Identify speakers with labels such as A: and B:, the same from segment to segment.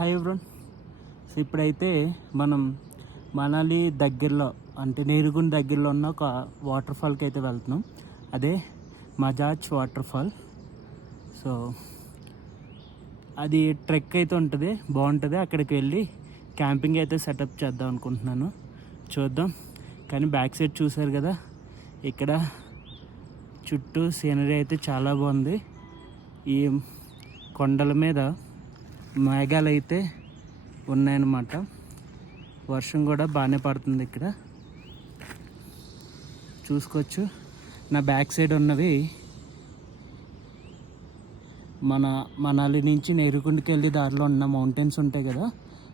A: Hi ఎవ్రోన్ so ఇప్పుడైతే మనం మనాలి దగ్గరలో అంటే నీరుగుండ దగ్గరలో ఉన్న ఒక వాటర్ ఫాల్కి అయితే వెళ్తున్నాం. అదే మజాజ్ వాటర్ ఫాల్ సో అది ట్రెక్ అయితే ఉంటుంది బాగుంటుంది. అక్కడికి వెళ్ళి క్యాంపింగ్ అయితే సెటప్ చేద్దాం అనుకుంటున్నాను. చూద్దాం. కానీ బ్యాక్ సైడ్ చూసారు కదా ఇక్కడ చుట్టూ సీనరీ అయితే చాలా బాగుంది. ఈ కొండల మీద మేఘాలు అయితే ఉన్నాయన్నమాట. వర్షం కూడా బాగానే పడుతుంది ఇక్కడ. చూసుకోవచ్చు. నా బ్యాక్ సైడ్ ఉన్నవి మన మనాలి నుంచి నేరుకుండకి వెళ్ళి దారిలో ఉన్న మౌంటైన్స్ ఉంటాయి కదా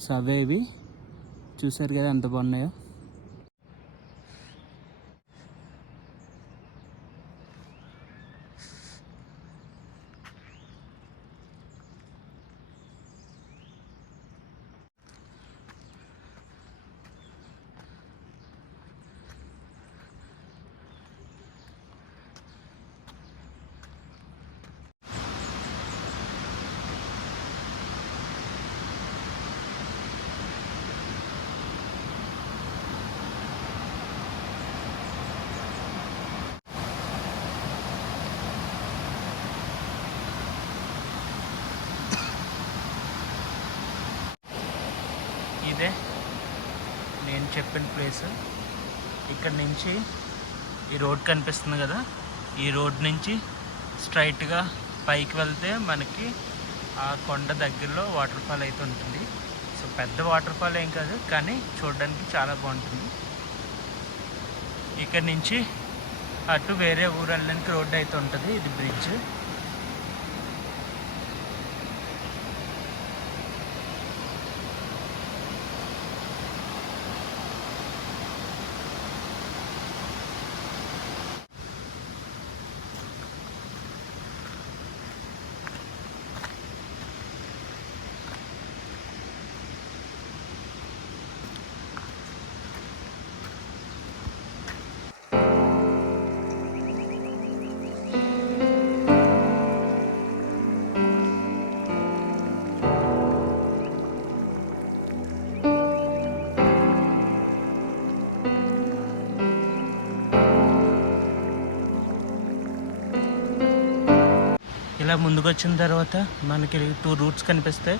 A: సో అవే చూసారు కదా ఎంత బాగున్నాయో. ఇదే నేను చెప్పిన ప్లేస్. ఇక్కడ నుంచి ఈ రోడ్ కనిపిస్తుంది కదా ఈ రోడ్ నుంచి స్ట్రైట్గా పైకి వెళ్తే మనకి ఆ కొండ దగ్గరలో వాటర్ ఫాల్ అయితే ఉంటుంది. సో పెద్ద వాటర్ ఫాల్ ఏం కాదు కానీ చూడడానికి చాలా బాగుంటుంది. ఇక్కడ నుంచి అటు వేరే ఊరు వెళ్ళడానికి రోడ్ అయితే ఉంటుంది. ఇది బ్రిడ్జ్ ఇలా ముందుకు వచ్చిన తర్వాత మనకి టూ రూట్స్ కనిపిస్తాయి.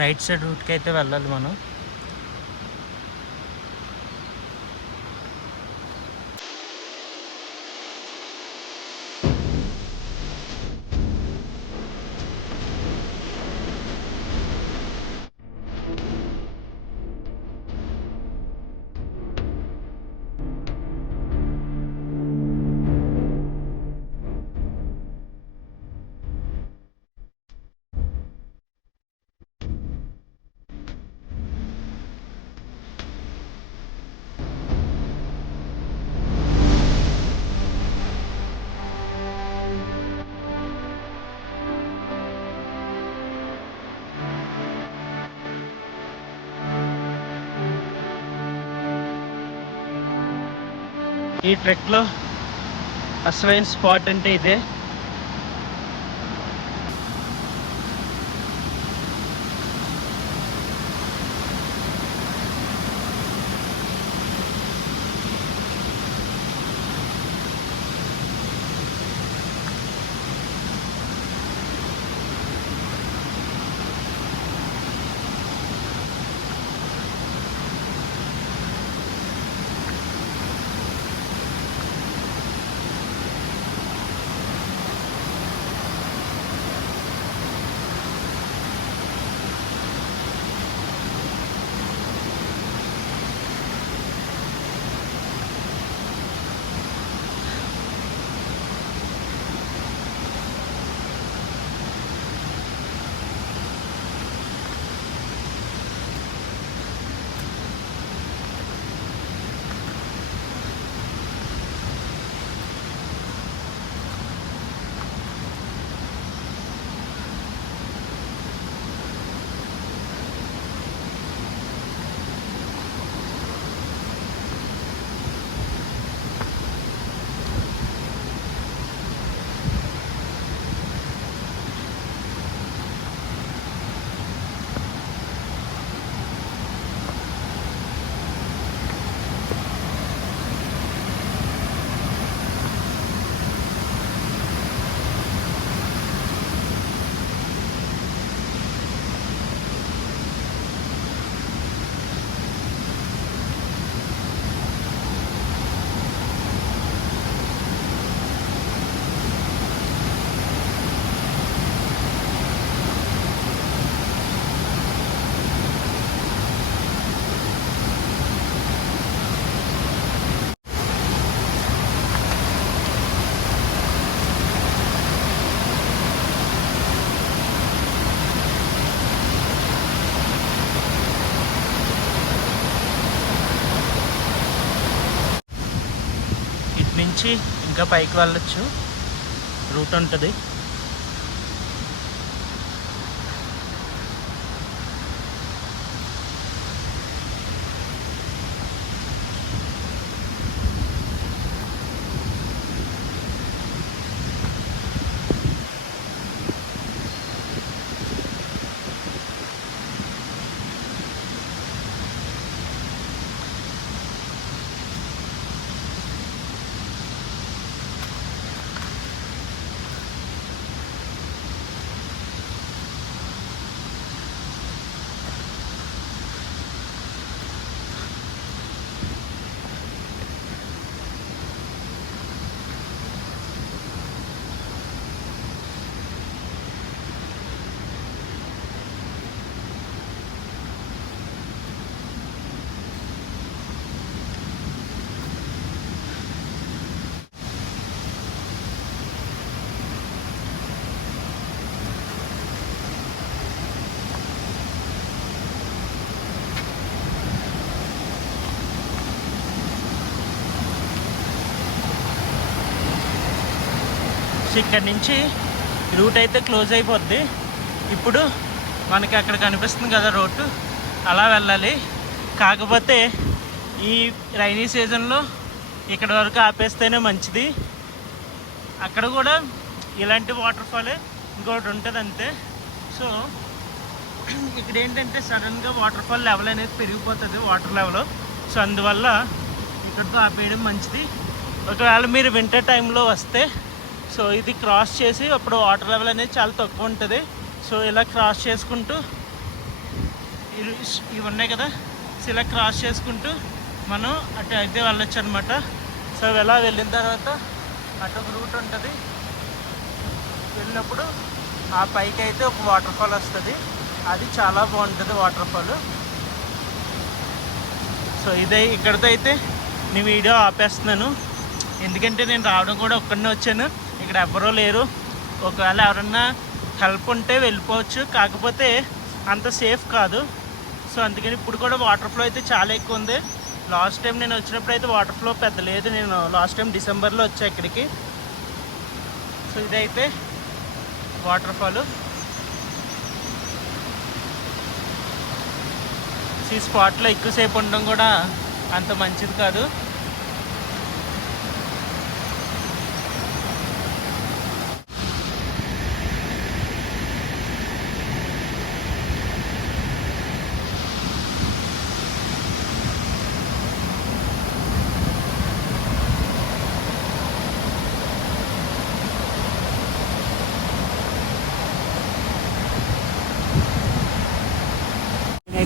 A: రైట్ సైడ్ రూట్కి అయితే వెళ్ళాలి మనం. ఈ ట్రెక్లో అసలైన స్పాట్ అంటే ఇదే. నుంచి ఇంకా పైకి వెళ్ళొచ్చు. రూట్ ఉంటుంది. సో ఇక్కడ నుంచి రూట్ అయితే క్లోజ్ అయిపోద్ది. ఇప్పుడు మనకి అక్కడ కనిపిస్తుంది కదా రోడ్డు. అలా వెళ్ళాలి. కాకపోతే ఈ రైనీ సీజన్లో ఇక్కడ వరకు ఆపేస్తేనే మంచిది. అక్కడ కూడా ఇలాంటి వాటర్ఫాల్ ఇంకోటి ఉంటుంది అంతే సో ఇక్కడ ఏంటంటే సడన్గా వాటర్ఫాల్ లెవెల్ అనేది పెరిగిపోతుంది వాటర్ లెవెల్. సో అందువల్ల ఇక్కడితో ఆపేయడం మంచిది. ఒకవేళ మీరు వింటర్ టైంలో వస్తే సో ఇది క్రాస్ చేసి అప్పుడు వాటర్ లెవెల్ అనేది చాలా తక్కువ ఉంటుంది. సో ఇలా క్రాస్ చేసుకుంటూ ఇవి ఇవి ఉన్నాయి కదా. సో ఇలా క్రాస్ చేసుకుంటూ మనం అటు అయితే వెళ్ళొచ్చు అనమాట సో ఇలా వెళ్ళిన తర్వాత అటు ఒక రూట్ ఉంటుంది. వెళ్ళినప్పుడు ఆ పైకి అయితే ఒక వాటర్ ఫాల్ వస్తుంది. అది చాలా బాగుంటుంది వాటర్ ఫాల్ సో ఇదే ఇక్కడితో అయితే నేను వీడియో ఆపేస్తున్నాను. ఎందుకంటే నేను రావడం కూడా ఒక్కడనే వచ్చాను. ఇక్కడ ఎవరూ లేరు. ఒకవేళ ఎవరన్నా హెల్ప్ ఉంటే వెళ్ళిపోవచ్చు. కాకపోతే అంత సేఫ్ కాదు. సో అందుకని ఇప్పుడు కూడా వాటర్ ఫ్లో అయితే చాలా ఎక్కువ ఉంది. లాస్ట్ టైం నేను వచ్చినప్పుడు అయితే వాటర్ ఫ్లో పెద్ద లేదు. నేను లాస్ట్ టైం డిసెంబర్లో వచ్చా ఇక్కడికి. సో ఇదైతే వాటర్ ఫాల్ ఈ స్పాట్లో ఎక్కువసేపు ఉండడం కూడా అంత మంచిది కాదు.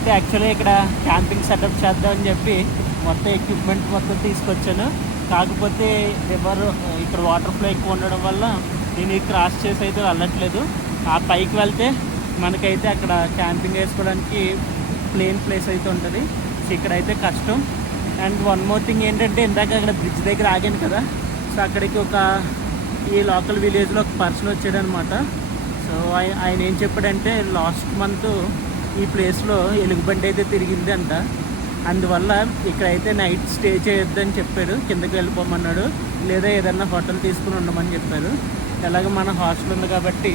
A: అయితే యాక్చువల్లీ ఇక్కడ క్యాంపింగ్ సెటప్ చేద్దామని చెప్పి మొత్తం ఎక్విప్మెంట్ మొత్తం తీసుకొచ్చాను. కాకపోతే రివర్ ఇక్కడ వాటర్ ఫ్లో ఎక్కువ ఉండడం వల్ల నేను ఇది క్రాస్ చేసి అయితే వెళ్ళట్లేదు. ఆ పైకి వెళ్తే మనకైతే అక్కడ క్యాంపింగ్ వేసుకోవడానికి ప్లేన్ ప్లేస్ అయితే ఉంటుంది. సో ఇక్కడైతే కష్టం. అండ్ వన్ మోర్ థింగ్ ఏంటంటే ఇందాక అక్కడ బ్రిడ్జ్ దగ్గర ఆగాను కదా. సో అక్కడికి ఒక ఈ లోకల్ విలేజ్లో ఒక పర్సన్ వచ్చాడనమాట. సో ఆయన ఏం చెప్పాడంటే లాస్ట్ మంత్ ఈ ప్లేస్లో ఎలుగుబంటి అయితే తిరిగింది అంట అందువల్ల ఇక్కడైతే నైట్ స్టే చేయొద్దని చెప్పాడు కిందకి వెళ్ళిపోమన్నాడు. లేదా ఏదన్నా హోటల్ తీసుకుని ఉండమని చెప్పారు. ఎలాగ మన హాస్టల్ ఉంది కాబట్టి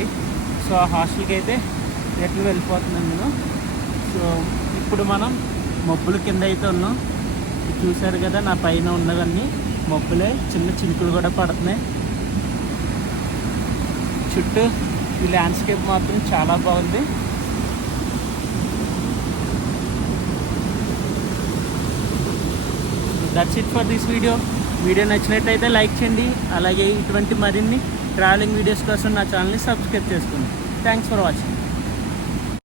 A: సో ఆ హాస్టల్కి అయితే రిటర్న్ వెళ్ళిపోతున్నాను నేను. సో ఇప్పుడు మనం మబ్బుల కింద అయితే ఉన్నాం. చూశారు కదా నా పైన ఉన్నవన్నీ మబ్బులే చిన్న చినుకులు కూడా పడుతున్నాయి. చుట్టూ ఈ ల్యాండ్స్కేప్ మాత్రం చాలా బాగుంది. That's it for this video video నచ్చినట్టయితే లైక్ చేయండి. అలాగే ఇటువంటి మరిన్ని ట్రావెలింగ్ వీడియోస్ కోసం నా ఛానల్ని సబ్స్క్రైబ్ చేసుకోండి. Thanks for watching